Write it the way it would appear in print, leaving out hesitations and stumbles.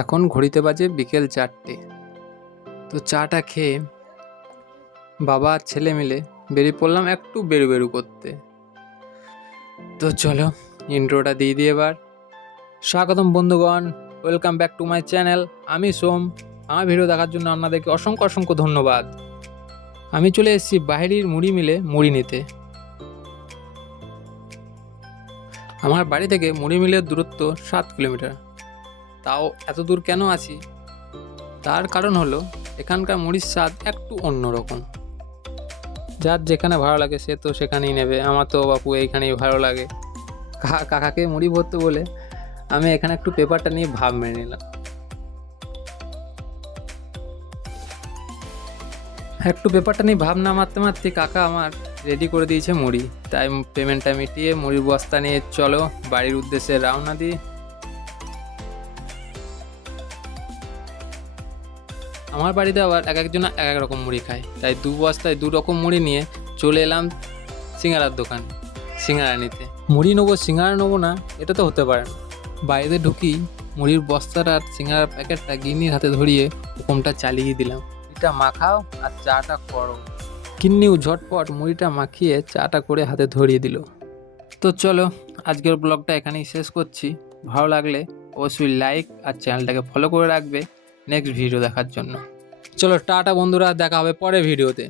এখন ঘড়িতে বাজে বিকেল 4টে। তো চাটা খেয়ে বাবা আর ছেলে মিলে বেরিয়ে পড়লাম একটু বেরু বেরু করতে। তো চলো ইন্ট্রোটা দিয়ে দিই এবার। স্বাগতম বন্ধুগণ, welcome back to my channel. আমি সোম। আমার ভিডিও দেখার জন্য আপনাদেরকে অসংখ্য অসংখ্য ধন্যবাদ। আমি চলে এসেছি বাইরের মুড়ি মিলে মুড়ি নিতে। আমার বাড়ি থেকে মুড়ি মিলের দূরত্ব 7 কিলোমিটার। তাও এত দূর কেন আছি তার কারণ হলো এখানকার মুড়ির স্বাদ একটু অন্যরকম। যার যেখানে ভালো লাগে সে তো সেখানেই নেবে। আমার তো বাপু এইখানেই ভালো লাগে। কাকাকে মুড়ি ভরতে বলে আমি এখানে একটু পেপারটা নিয়ে ভাব মেরে নিলাম। একটু পেপারটা নিয়ে ভাব না মারতে মারতে কাকা আমার রেডি করে দিয়েছে মুড়ি। তাই পেমেন্টটা মিটিয়ে মুড়ির বস্তা নিয়ে চলো বাড়ির উদ্দেশ্যে রওনা দিই। আমার বাড়িতে আবার এক একজন এক এক রকম মুড়ি খায়, তাই 2 বস্তায় 2 রকম মুড়ি নিয়ে চলে এলাম সিঙ্গারার দোকানে সিঙ্গারা নিতে। মুড়ি নেবো সিঙ্গারা নেবো না এটা তো হতে পারে না। বাড়িতে ঢুকি মুড়ির বস্তাটা আর সিঙ্গারার প্যাকেটটা গিন্নির হাতে ধরিয়ে হুকুমটা চালিয়ে দিলাম, মুড়িটা মাখাও আর চাটা করো। গিন্নিও ঝটপট মুড়িটা মাখিয়ে চাটা করে হাতে ধরিয়ে দিল। তো চলো আজকের ব্লগটা এখানেই শেষ করছি। ভালো লাগলে অবশ্যই লাইক আর চ্যানেলটাকে ফলো করে রাখবে নেক্সট ভিডিও দেখার জন্য। চলো টাটা বন্ধুরা, দেখা হবে পরের ভিডিওতে।